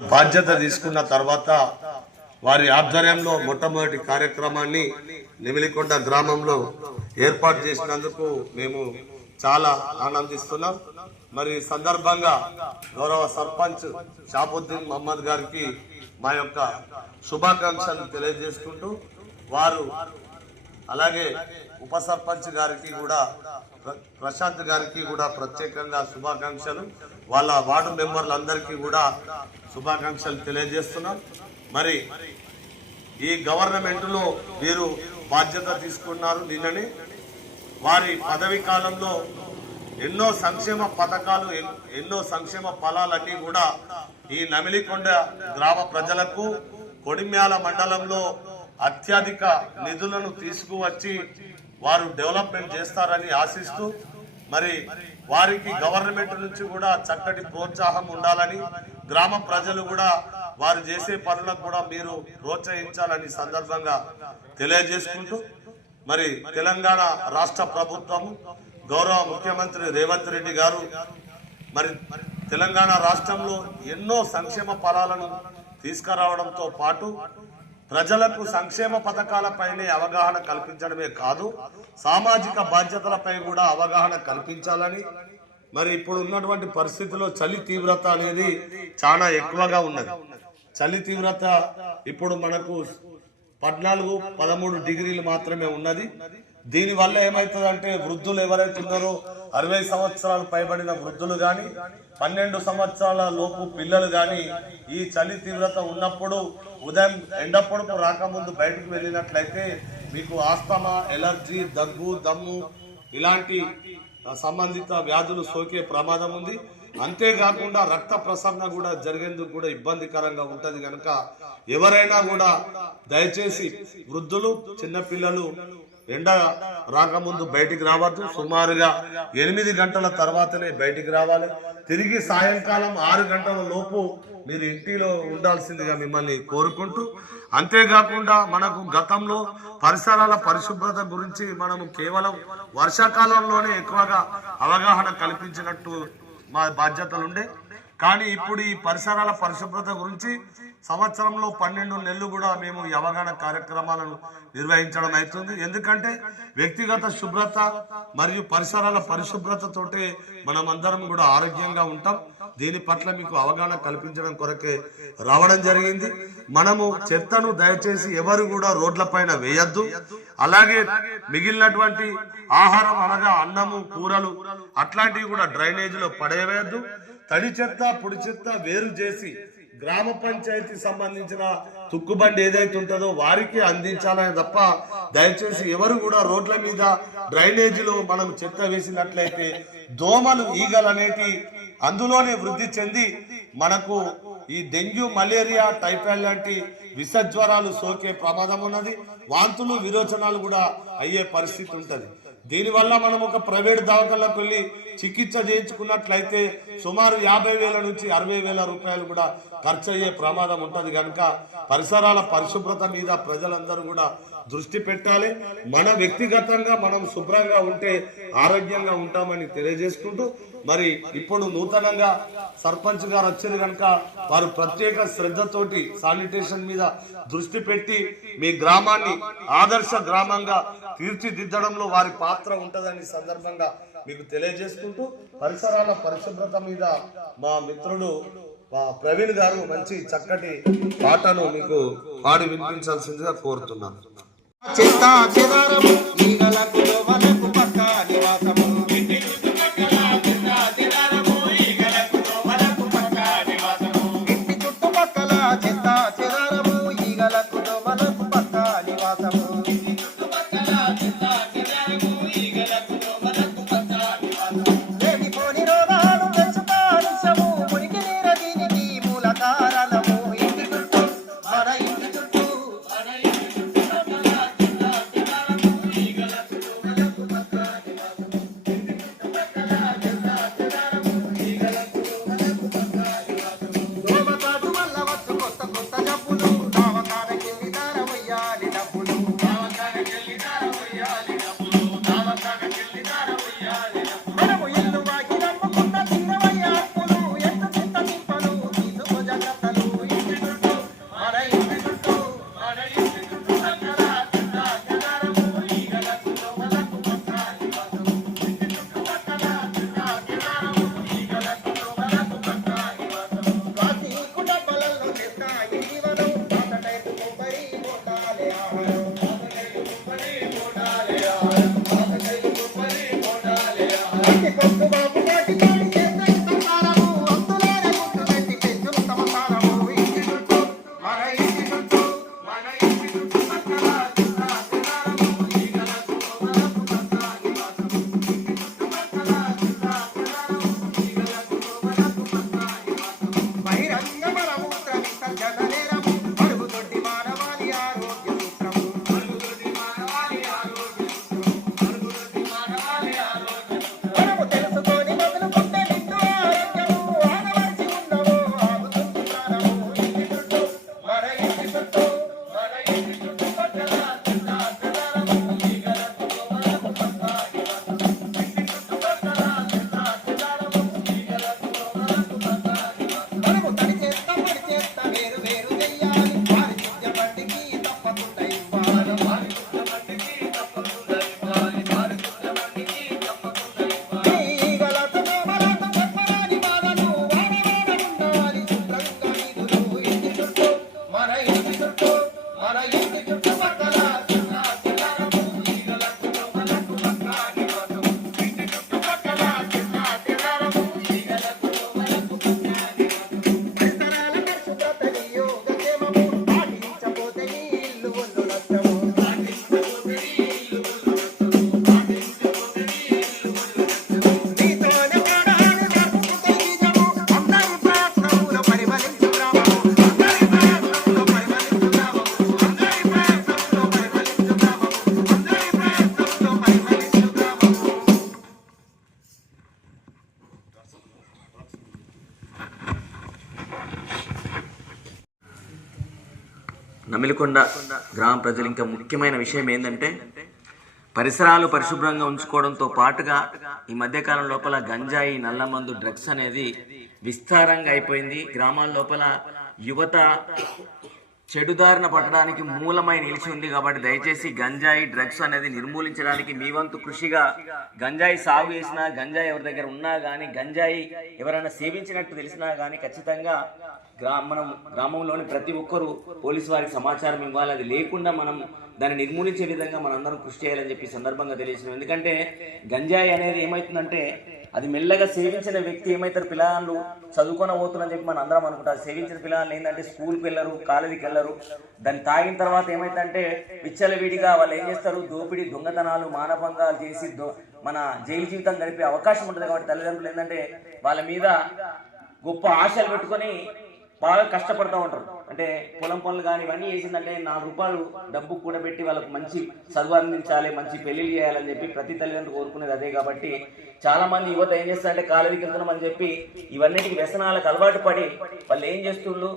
బాధ్యత తీసుకున్న తర్వాత వారి ఆధ్వర్యంలో మొట్టమొదటి కార్యక్రమాన్ని నెమిలికొండ గ్రామంలో ఏర్పాటు చేసినందుకు మేము చాలా ఆనందిస్తున్నాం. మరి సందర్భంగా గౌరవ సర్పంచ్ షాబుద్దీన్ మహమ్మద్ గారికి మా యొక్క శుభాకాంక్షలు తెలియజేసుకుంటూ, వారు అలాగే ఉప సర్పంచ్ గారికి కూడా ప్రశాంత్ గారికి కూడా ప్రత్యేకంగా శుభాకాంక్షలు, వాళ్ళ వార్డు మెంబర్లందరికీ కూడా శుభాకాంక్షలు తెలియజేస్తున్నాం. మరి ఈ గవర్నమెంట్లో వీరు బాధ్యత తీసుకున్నారు. నిన్ననే వారి పదవి కాలంలో ఎన్నో సంక్షేమ పథకాలు, ఎన్నో సంక్షేమ ఫలాలన్నీ కూడా ఈ నెమిలికొండ గ్రామ ప్రజలకు కొడిమ్యాల మండలంలో అత్యధిక నిధులను తీసుకువచ్చి వారు డెవలప్మెంట్ చేస్తారని ఆశిస్తూ, మరి వారికి గవర్నమెంట్ నుంచి కూడా చక్కటి ప్రోత్సాహం ఉండాలని, గ్రామ ప్రజలు కూడా వారు చేసే పనులకు కూడా మీరు ప్రోత్సహించాలని సందర్భంగా తెలియజేసుకుంటూ, మరి తెలంగాణ రాష్ట్ర ప్రభుత్వం గౌరవ ముఖ్యమంత్రి రేవంత్ రెడ్డి గారు మరి తెలంగాణ రాష్ట్రంలో ఎన్నో సంక్షేమ ఫలాలను తీసుకురావడంతో పాటు ప్రజలకు సంక్షేమ పథకాలపైనే అవగాహన కల్పించడమే కాదు, సామాజిక బాధ్యతలపై కూడా అవగాహన కల్పించాలని, మరి ఇప్పుడు ఉన్నటువంటి పరిస్థితుల్లో చలి తీవ్రత అనేది చాలా ఎక్కువగా ఉన్నది. చలి తీవ్రత ఇప్పుడు మనకు 14-13 డిగ్రీలు మాత్రమే ఉన్నది. దీనివల్ల ఏమవుతుందంటే వృద్ధులు ఎవరైతే ఉన్నారో 60 సంవత్సరాలు పైబడిన వృద్ధులు కానీ 12 సంవత్సరాల లోపు పిల్లలు కానీ ఈ చలి తీవ్రత ఉన్నప్పుడు ఉదయం ఎండపొడుపు రాకముందు బయటకు వెళ్ళినట్లయితే మీకు ఆస్తమా, ఎలర్జీ, దగ్గు, దమ్ము ఇలాంటి సంబంధిత వ్యాధులు సోకే ప్రమాదం ఉంది. అంతేకాకుండా రక్త ప్రసరణ కూడా జరిగేందుకు కూడా ఇబ్బందికరంగా ఉంటుంది. కనుక ఎవరైనా కూడా దయచేసి వృద్ధులు, చిన్నపిల్లలు ఎండ రాకముందు బయటికి రావద్దు. సుమారుగా 8 గంటల తర్వాతనే బయటికి రావాలి. తిరిగి సాయంకాలం 6 గంటల లోపు మీరు ఇంటిలో ఉండాల్సిందిగా మిమ్మల్ని కోరుకుంటూ, అంతేకాకుండా మనకు గతంలో పరిసరాల పరిశుభ్రత గురించి మనము కేవలం వర్షాకాలంలోనే ఎక్కువగా అవగాహన కల్పించినట్టు మా బాధ్యతలుండే. కానీ ఇప్పుడు ఈ పరిసరాల పరిశుభ్రత గురించి సంవత్సరంలో 12 నెలలు కూడా మేము ఈ అవగాహన కార్యక్రమాలను నిర్వహించడం అవుతుంది. ఎందుకంటే వ్యక్తిగత శుభ్రత మరియు పరిసరాల పరిశుభ్రతతోటే మనమందరం కూడా ఆరోగ్యంగా ఉంటాం. దీని పట్ల మీకు అవగాహన కల్పించడం కొరకే రావడం జరిగింది. మనము చెత్తను దయచేసి ఎవరు కూడా రోడ్లపైన వేయద్దు. అలాగే మిగిలినటువంటి ఆహారం అనగా అన్నము, కూరలు అట్లాంటివి కూడా డ్రైనేజీలో పడేయవద్దు. తడి చెత్త, పొడి చెత్త వేరు చేసి గ్రామ పంచాయతీ సంబంధించిన తుక్కుబండి ఏదైతే ఉంటుందో వారికి అందించాలని తప్ప దయచేసి ఎవరు కూడా రోడ్ల మీద డ్రైనేజీలో మనం చెత్త వేసినట్లయితే దోమలు, ఈగలు అనేటి అందులోనే వృద్ధి చెంది మనకు ఈ డెంగ్యూ, మలేరియా, టైఫాయిడ్ లాంటి విష జ్వరాలు సోకే ప్రమాదం ఉన్నది. వాంతులు, విరోచనాలు కూడా అయ్యే పరిస్థితి ఉంటుంది. దీనివల్ల మనం ఒక ప్రైవేట్ దవాఖానలకు వెళ్ళి చికిత్స చేయించుకున్నట్లయితే సుమారు 50,000 నుంచి 60,000 రూపాయలు కూడా ఖర్చు అయ్యే ప్రమాదం ఉంటుంది. కనుక పరిసరాల పరిశుభ్రత మీద ప్రజలందరూ కూడా దృష్టి పెట్టాలి. మన వ్యక్తిగతంగా మనం శుభ్రంగా ఉంటే ఆరోగ్యంగా ఉంటామని తెలియజేసుకుంటూ, మరి ఇప్పుడు నూతనంగా సర్పంచ్ గారు వచ్చారు కనుక వారు ప్రత్యేక శ్రద్ధతోటి శానిటేషన్ మీద దృష్టి పెట్టి మీ గ్రామాన్ని ఆదర్శ గ్రామంగా తీర్చిదిద్దడంలో వారి పాత్ర ఉంటుందని సందర్భంగా మీకు తెలియజేసుకుంటూ, పరిసరాల పరిశుభ్రత మీద మా మిత్రుడు ప్రవీణ్ గారు మంచి చక్కటి పాటను మీకు పాడి వినిపించాల్సిందిగా కోరుతున్నాను. నమిలికొండ గ్రామ ప్రజలు ఇంకా ముఖ్యమైన విషయం ఏంటంటే పరిసరాలు పరిశుభ్రంగా ఉంచుకోవడంతో పాటుగా ఈ మధ్యకాలం లోపల గంజాయి నల్లమందు డ్రగ్స్ అనేది విస్తారంగా అయిపోయింది. గ్రామాల లోపల యువత చెడుదారిన పట్టడానికి మూలమై నిలిచి ఉంది. కాబట్టి దయచేసి గంజాయి డ్రగ్స్ అనేది నిర్మూలించడానికి మీ వంతు కృషిగా గంజాయి సాగు చేసినా, గంజాయి ఎవరి దగ్గర ఉన్నా కానీ, గంజాయి ఎవరైనా సేవించినట్టు తెలిసినా కానీ ఖచ్చితంగా మనం గ్రామంలోని ప్రతి ఒక్కరూ పోలీసు వారికి సమాచారం ఇవ్వాలి. అది లేకుండా మనం దాన్ని నిర్మూలించే విధంగా మనందరం కృషి చేయాలని చెప్పి సందర్భంగా తెలియజేస్తున్నాం. ఎందుకంటే గంజాయి అనేది ఏమవుతుందంటే అది మెల్లగా సేవించిన వ్యక్తి ఏమవుతారు, పిల్లలు చదువుకొని పోతున్నారని చెప్పి మనం అందరం అనుకుంటారు. సేవించిన పిల్లలు ఏంటంటే స్కూల్కి వెళ్ళరు, కాలేజీకి వెళ్ళరు. దాన్ని తాగిన తర్వాత ఏమవుతుందంటే విచ్చలవిడిగా వాళ్ళు ఏం చేస్తారు, దోపిడీ, దొంగతనాలు, మానభంగాలు చేసి మన జైలు జీవితం గడిపే అవకాశం ఉంటుంది. కాబట్టి తల్లిదండ్రులు ఏంటంటే వాళ్ళ మీద గొప్ప ఆశలు పెట్టుకొని బాగా కష్టపడుతూ ఉంటారు. అంటే పొలం పనులు కానీ ఇవన్నీ చేసిందంటే 4 రూపాయలు డబ్బు కూడబెట్టి వాళ్ళకు మంచి చదువు అందించాలి, మంచి పెళ్లిళ్ళు చేయాలని చెప్పి ప్రతి తల్లిదండ్రులు కోరుకునేది అదే. కాబట్టి చాలా మంది యువత ఏం చేస్తారంటే కాలేజీకి వెళ్తున్నామని చెప్పి ఇవన్నిటికి వ్యసనాలకు అలవాటు పడి వాళ్ళు ఏం చేస్తుండ్రు,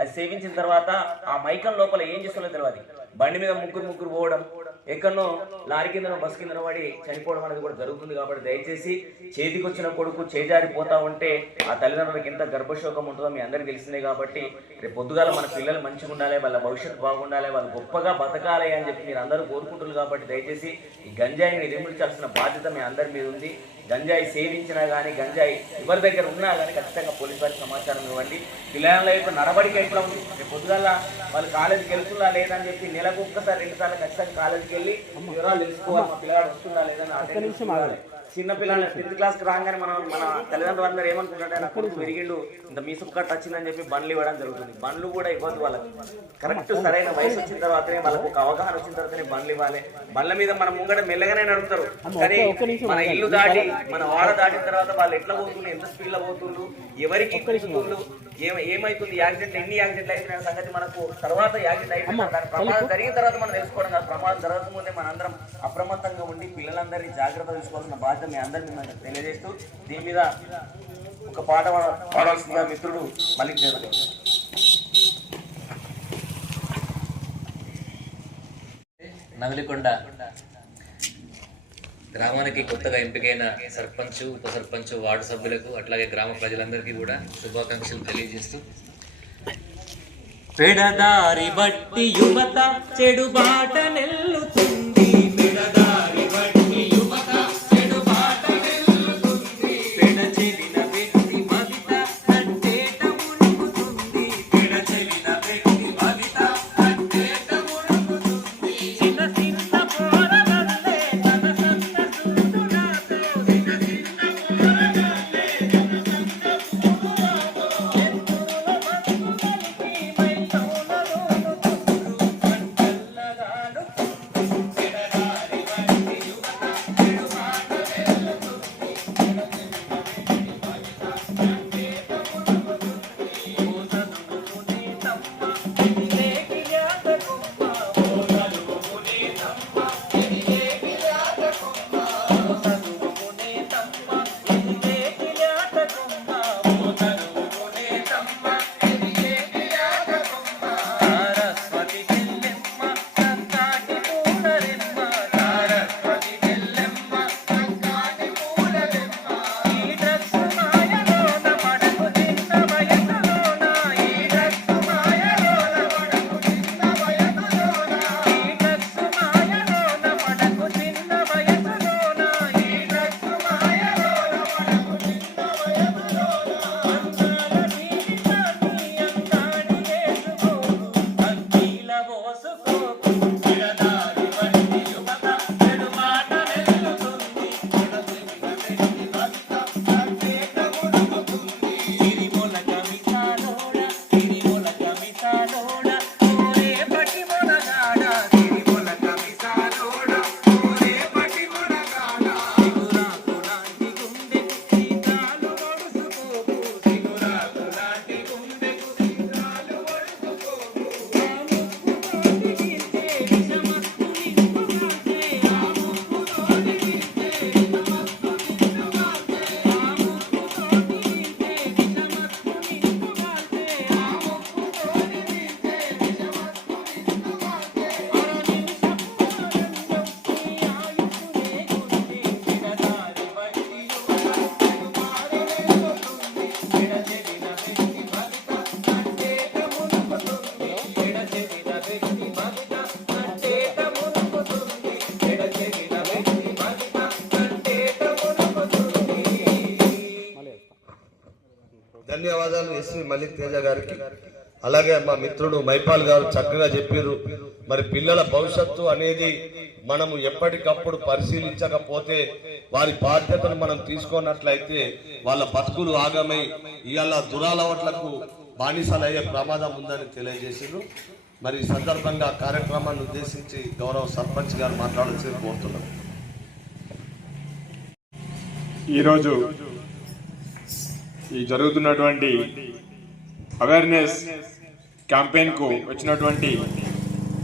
అది సేవించిన తర్వాత ఆ మైకం లోపల ఏం చేస్తుందో తెలియదు. బండి మీద ముగ్గురు పోవడం, ఎక్కడనో లారీ కిందనో బస్సు కిందనో పడి చనిపోవడం అనేది కూడా జరుగుతుంది. కాబట్టి దయచేసి చేతికి వచ్చిన కొడుకు చేజారిపోతా ఉంటే ఆ తల్లిదండ్రులకు ఎంత గర్భశోకం ఉంటుందో మీ అందరికీ తెలిసిందే. కాబట్టి రేపు పొద్దుగాల మన పిల్లలు మంచిగా ఉండాలి, వాళ్ళ భవిష్యత్తు బాగుండాలి, వాళ్ళు గొప్పగా బతకాలి అని చెప్పి మీరు అందరూ కోరుకుంటున్నారు. కాబట్టి దయచేసి ఈ గంజాయిని నిర్మించాల్సిన బాధ్యత మీ అందరి మీద ఉంది. గంజాయి సేవించినా కానీ, గంజాయి ఎవరి దగ్గర ఉన్నా కానీ ఖచ్చితంగా పోలీసు వారికి సమాచారం ఇవ్వండి. పిల్లల ఇప్పుడు నడబడికి ఎట్లా ఉంది, రేపు పొద్దుగాల వాళ్ళు కాలేజీకి వెళ్తుందా లేదని చెప్పి నెలకు ఒక్కసారి 2 సార్లు ఖచ్చితంగా కాలేజీకి వెళ్ళి వివరాలు తెలుసుకోవాలి. మా పిల్లగాడు వస్తుందా లేదని. చిన్న పిల్లలు 10th క్లాస్కి రాగానే మన తల్లిదండ్రులు అందరూ ఏమనుకుంటారంటే నా కొడుకు పెరిగిండు, ఇంత మీసుకు కట్ట వచ్చిందని చెప్పి బండ్లు ఇవ్వడం జరుగుతుంది. బండ్లు కూడా ఇవ్వద్దు వాళ్ళకి. కరెక్ట్ సరైన వయసు వచ్చిన తర్వాతనే వాళ్ళకు ఒక అవగాహన వచ్చిన తర్వాతనే బండ్లు ఇవ్వాలి. బండ్ల మీద మన ముంగట మెల్లగానే నడుపుతారు, కానీ మన ఇల్లు దాటి మన వాడ దాటిన తర్వాత వాళ్ళు ఎట్లా పోతుండ్రు, ఎంత స్పీడ్లో పోతుండ్రు, ఎవరికి ఏమైతుంది, యాక్సిడెంట్ ఎన్ని యాక్సిడెంట్లు అయిపోయిన సంగతి మనకు తర్వాత యాక్సిడెంట్ అయిపోయిన ప్రమాదం జరిగిన తర్వాత మనం తెలుసుకోవడం కాదు. ప్రమాదం జరగకముందే మనందరం అప్రమత్తంగా ఉండి పిల్లలందరినీ జాగ్రత్త తీసుకోవాల్సిన బాధ్యత మీ అందరినీ మనం తెలియజేస్తూ దీని మీద ఒక పాట పాడాల్సిందిగా మిత్రుడు మళ్ళీ చేరుతారు. నమిలికొండ గ్రామానికి కొత్తగా ఎంపికైన సర్పంచ్, ఉప సర్పంచ్, వార్డు సభ్యులకు అట్లాగే గ్రామ ప్రజలందరికీ కూడా శుభాకాంక్షలు తెలియజేస్తూ, పెడదారి బట్టి యువత చెడు బాట నెల్లుతుంది, పెడదారి బట్టి యువత చెడు బాట నెల్లుతుంది, పెడచెలిన వ్యక్తి మవిత కట్టేట మునుగుతుంది, పెడచెలిన వ్యక్తి మవిత కట్టేట మునుగుతుంది, చిన్న చిన్న పోరగల్లే తన సంత చూడు నాతో, చిన్న చిన్న పోరగల్లే తన సంత చూడు నాతో, ఎత్తుల బతుకులకి మైతోనలోను తుండ్రు, పంటల్లగాను ధన్యవాదాలు ఎస్వి మల్లిక్ తేజ గారికి. అలాగే మా మిత్రుడు మైపాల్ గారు చక్కగా చెప్పారు. మరి పిల్లల భవిష్యత్తు అనేది మనము ఎప్పటికప్పుడు పరిశీలించకపోతే వారి బాధ్యతను మనం తీసుకున్నట్లయితే వాళ్ళ బతుకులు ఆగమై ఇవాళ దురాలవాట్లకు బానిసలయ్యే ప్రమాదం ఉందని తెలియజేసారు. మరి ఈ సందర్భంగా కార్యక్రమాన్ని ఉద్దేశించి గౌరవ సర్పంచ్ గారు మాట్లాడాల్సి కోరుతున్నాం. ఈరోజు ఈ జరుగుతున్నటువంటి అవేర్నెస్ క్యాంపెయిన్కు వచ్చినటువంటి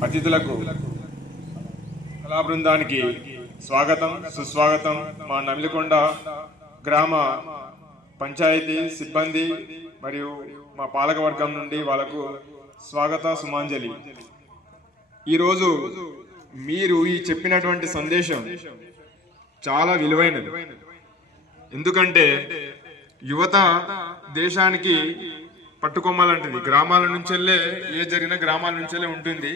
అతిథులకు కళా బృందానికి స్వాగతం సుస్వాగతం. మా నమిలికొండ గ్రామ పంచాయతీ సిబ్బంది మరియు మా పాలకవర్గం నుండి వాళ్ళకు స్వాగత సుమాంజలి. ఈరోజు మీరు ఈ చెప్పినటువంటి సందేశం చాలా విలువైనది. ఎందుకంటే యువత దేశానికి పట్టుకొమ్మలాంటిది. గ్రామాల నుంచెల్లే ఏ జరిగినా గ్రామాల నుంచెల్లే ఉంటుంది.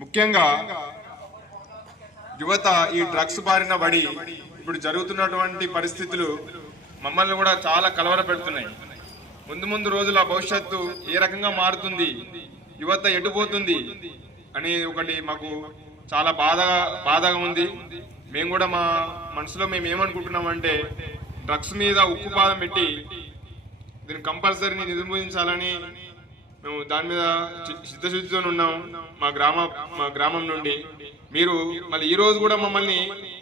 ముఖ్యంగా యువత ఈ డ్రగ్స్ బారిన పడి ఇప్పుడు జరుగుతున్నటువంటి పరిస్థితులు మమ్మల్ని కూడా చాలా కలవరపెడుతున్నాయి. ముందు రోజుల భవిష్యత్తు ఏ రకంగా మారుతుంది, యువత ఎటుపోతుంది అని ఒకటి మాకు చాలా బాధగా ఉంది. మేము కూడా మా మనసులో మేము ఏమనుకుంటున్నామంటే డ్రగ్స్ మీద ఉక్కుపాదం పెట్టి దీన్ని కంపల్సరీని నిర్మూలించాలని మేము దాని మీద సిద్ధశుద్ధితో ఉన్నాం. మా గ్రామం నుండి మీరు మళ్ళీ ఈ రోజు కూడా మమ్మల్ని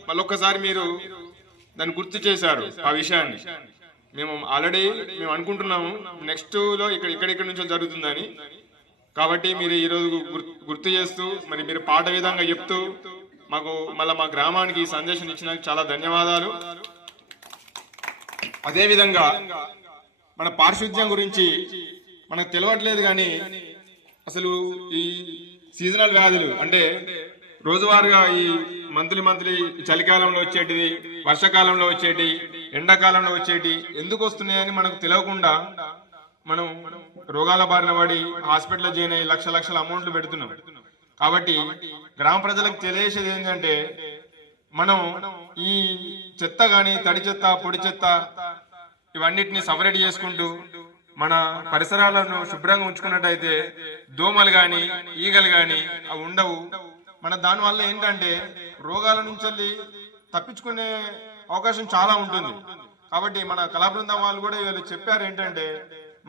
మళ్ళొక్కసారి మీరు దాన్ని గుర్తు చేశారు. ఆ విషయాన్ని మేము ఆల్రెడీ అనుకుంటున్నాము నెక్స్ట్లో ఇక్కడ నుంచి జరుగుతుందని. కాబట్టి మీరు ఈరోజు గుర్తు చేస్తూ మరి మీరు పాట విధంగా చెప్తూ మాకు మళ్ళీ మా గ్రామానికి ఈ సందేశం ఇచ్చినందుకు చాలా ధన్యవాదాలు. అదేవిధంగా మన పారిశుద్ధ్యం గురించి మనకు తెలియట్లేదు, కానీ అసలు ఈ సీజనల్ వ్యాధులు అంటే రోజువారీగా ఈ మంత్లీ చలికాలంలో వచ్చేటిది, వర్షాకాలంలో వచ్చేటి, ఎండాకాలంలో వచ్చేటి ఎందుకు వస్తున్నాయని మనకు తెలియకుండా మనం రోగాల బారిన పడి హాస్పిటల్లో జాయిన్ అయ్యి లక్షల అమౌంట్లు పెడుతున్నాం. కాబట్టి గ్రామ ప్రజలకు తెలియజేసేది ఏంటంటే మనం ఈ చెత్త కానీ తడి చెత్త పొడి చెత్త ఇవన్నిటిని సపరేట్ చేసుకుంటూ మన పరిసరాలను శుభ్రంగా ఉంచుకున్నట్టయితే దోమలు కానీ ఈగలు కానీ అవి ఉండవు. మన దానివల్ల ఏంటంటే రోగాల నుంచి తప్పించుకునే అవకాశం చాలా ఉంటుంది. కాబట్టి మన కళా బృందం వాళ్ళు కూడా వీళ్ళు చెప్పారు ఏంటంటే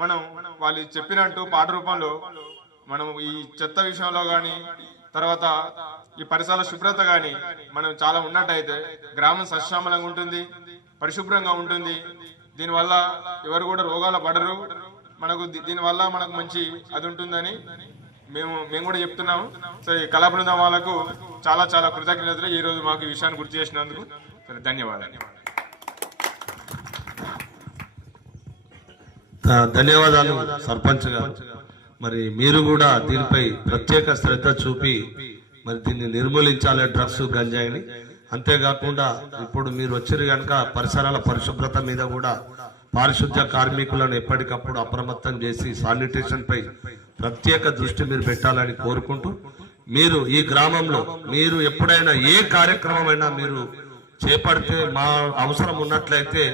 మనం వాళ్ళు చెప్పినట్టు పాట రూపంలో మనం ఈ చెత్త విషయంలో కానీ తర్వాత ఈ పరిసరాల శుభ్రత కానీ మనం చాలా ఉన్నట్టయితే గ్రామం సస్యామలంగా ఉంటుంది, పరిశుభ్రంగా ఉంటుంది. దీనివల్ల ఎవరు కూడా రోగాల పడరు. మనకు దీనివల్ల మనకు మంచి అది ఉంటుందని మేము కూడా చెప్తున్నాము. సో ఈ కళా బృందం వాళ్ళకు చాలా కృతజ్ఞతలు ఈ రోజు మాకు ఈ విషయాన్ని గుర్తు చేసినందుకు. సరే, ధన్యవాదాలు. ధన్యవాదాలు సర్పంచ్ గారు. మరి మీరు కూడా దీనిపై ప్రత్యేక శ్రద్ధ చూపి మరి దీన్ని నిర్మూలించాలి, డ్రగ్స్ గంజాయిని. అంతేకాకుండా ఇప్పుడు మీరు వచ్చారు కనుక పరిసరాల పరిశుభ్రత మీద కూడా పారిశుద్ధ్య కార్మికులను ఎప్పటికప్పుడు అప్రమత్తం చేసి శానిటేషన్ పై ప్రత్యేక దృష్టి మీరు పెట్టాలని కోరుకుంటూ, మీరు ఈ గ్రామంలో మీరు ఎప్పుడైనా ఏ కార్యక్రమమైనా మీరు చేపడితే మా అవసరం ఉన్నట్లయితే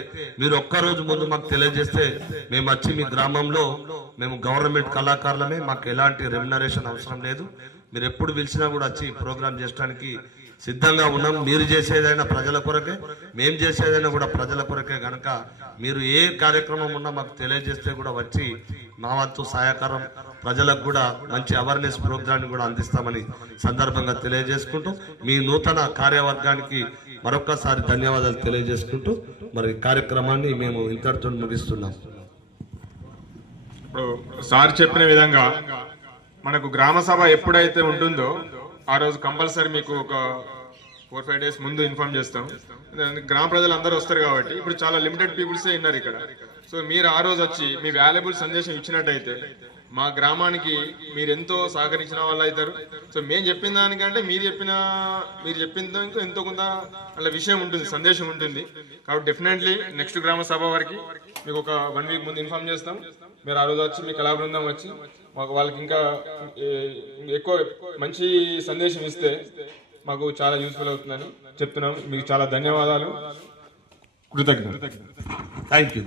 మీరు ఒక్కరోజు ముందు మాకు తెలియజేస్తే మేము వచ్చి మీ గ్రామంలో మేము గవర్నమెంట్ కళాకారులమే, మాకు ఎలాంటి రెమ్యునరేషన్ అవసరం లేదు. మీరు ఎప్పుడు పిలిచినా కూడా వచ్చి ప్రోగ్రామ్ చేయడానికి సిద్ధంగా ఉన్నాం. మీరు చేసేదైనా ప్రజల కొరకే, మేము చేసేదైనా కూడా ప్రజల కొరకే కనుక మీరు ఏ కార్యక్రమం ఉన్నా మాకు తెలియజేస్తే కూడా వచ్చి మా వంతు సహాయకారం ప్రజలకు కూడా మంచి అవేర్నెస్ ప్రోగ్రామ్ కూడా అందిస్తామని సందర్భంగా తెలియజేసుకుంటూ మీ నూతన కార్యవర్గానికి మరొక్కసారి ధన్యవాదాలు తెలియజేసుకుంటూ మరి కార్యక్రమాన్ని మేము ఇంతటితో ముగిస్తున్నాం. ఇప్పుడు సార్ చెప్పిన విధంగా మనకు గ్రామ సభ ఎప్పుడైతే ఉంటుందో ఆ రోజు కంపల్సరీ మీకు ఒక 4-5 days ముందు ఇన్ఫార్మ్ చేస్తాం. గ్రామ ప్రజలు అందరూ వస్తారు కాబట్టి ఇప్పుడు చాలా లిమిటెడ్ పీపుల్సే ఉన్నారు ఇక్కడ. సో మీరు ఆ రోజు వచ్చి మీ వాల్యుబుల్ సందేశం ఇచ్చినట్టయితే మా గ్రామానికి మీరు ఎంతో సహకరించిన వాళ్ళు అవుతారు. సో మేము చెప్పిన దానికంటే మీరు చెప్పిన ఇంకా ఎంతో కొంత అలా విషయం ఉంటుంది, సందేశం ఉంటుంది. కాబట్టి డెఫినెట్లీ నెక్స్ట్ గ్రామ సభ వరకు మీకు ఒక 1 week ముందు ఇన్ఫార్మ్ చేస్తాం. మీరు ఆ రోజు వచ్చి మీ కళా బృందం వచ్చి మాకు వాళ్ళకి ఇంకా ఎక్కువ మంచి సందేశం ఇస్తే మాకు చాలా యూస్ఫుల్ అవుతుందని చెప్తున్నాం. మీకు చాలా ధన్యవాదాలు, కృతజ్ఞతలు. Thank you.